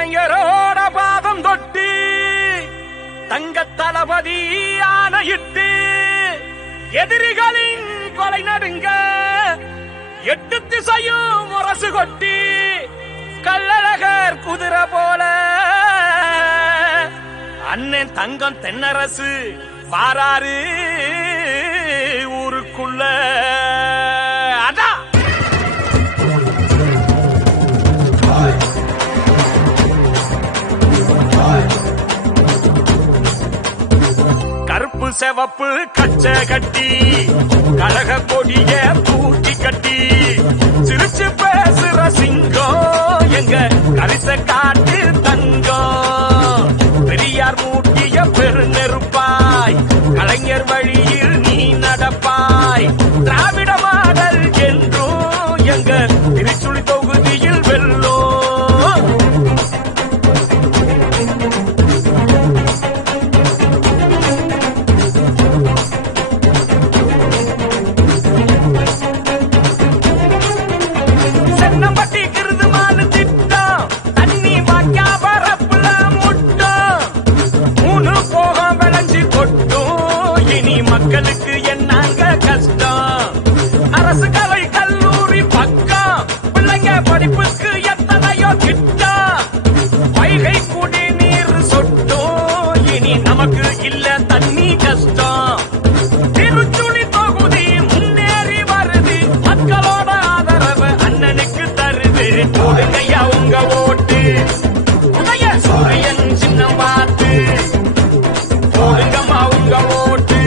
கலைஞரோட பாதம் தொட்டு தங்க தளபதி ஆணையிட்டு எதிரிகளின் கொலை நடுங்க 8 திசையும் முரசு கொட்டி கள்ளழகர் குதிரை போல அண்ணன் தங்கம் தென்னரசு வாராரு ஊருக்குள்ள. கருப்பு செவப்பு கச்சை கட்டி கழக கொடிய பூட்டி கட்டி சிரிச்சு பேசுற சிங்கம் எங்க கரிச காட்டு தங்கம். பெரியார் மூட்டிய பெருநெருப்பாய் கலைஞர் வழியில் நீ நடப்பாய். திராவிட மாடல் என்றும் எங்க திருச்சுழி தொகுதியில் வெல்லோ. சென்னம்பட்டி கிருதுமான திட்டம் தண்ணி வாக்கா வரப்புல முட்டும் 3 போகம் விளைஞ்சு கொட்டும். இனி மக்களுக்கு என்னங்க கஷ்டம்? அரசு கலை கல்லூரி பக்கம் பிள்ளைங்க படிப்புக்கு எத்தனையோ திட்டம். வைகை குடிநீர் சொட்டும். இனி நமக்கு இல்ல தண்ணி கஷ்டம். திருச்சுழி தொகுதி முன்னேறி வருது. மக்களோட ஆதரவு அண்ணனுக்கு தருது. போடுங்கய்யா உங்க ஓட்டு. உதய சூரியன் சின்னம் பார்த்து போடுங்கம்மா உங்க ஓட்டு.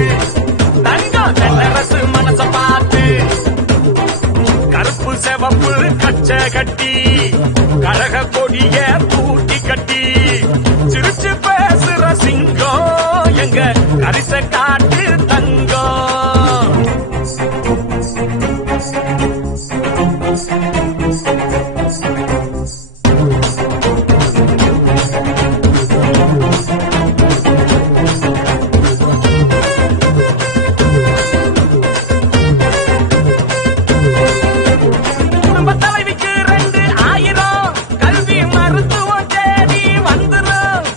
தங்கம் தென்னரசு மனச பார்த்து கருப்பு செவப்பு கச்சை கட்டி கழக கொடிய பூட்டி கட்டி சிரிச்சு பேசுற சிங்கம் எங்க கரிச காட்டு தங்கம். குடும்ப தலைவிக்கு 2000 கல்வி மருத்துவம் தேடி வந்துரும்.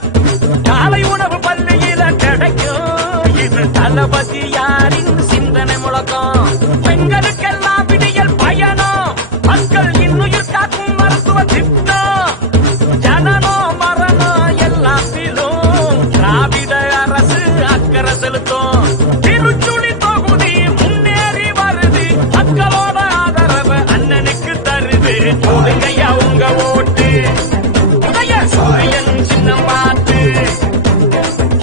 காலை உணவு பள்ளியில கிடைக்கும். இது தளபதி யாரின் சிந்தனை முழக்கம். பெண்களுக்கெல்லாம் விடியல் பயணம். மக்கள் இன்னுயிர் காக்கும் மருத்துவ திட்டம். ஜனனம் மரணம் எல்லாத்திலும் திராவிட அரசு அக்கறை செலுத்தும். திருச்சுழி தொகுதி முன்னேறி வருது. மக்களோட ஆதரவு அண்ணனுக்கு தருது. போடுங்கய்யா உங்க ஓட்டு. உதய சூரியன் சின்னம் பார்த்து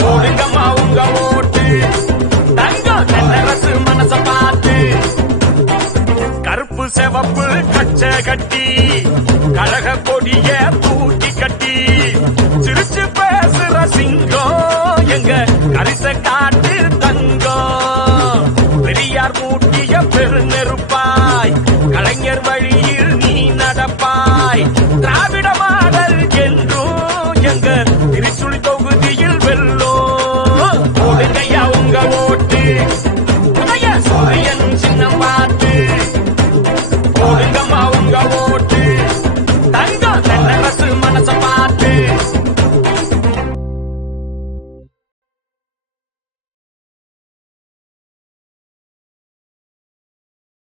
போடுங்கம்மா உங்க ஓட்டு. தங்கம் தென்னரசு மனச பார்த்து கருப்பு செவப்பு கச்சை கட்டி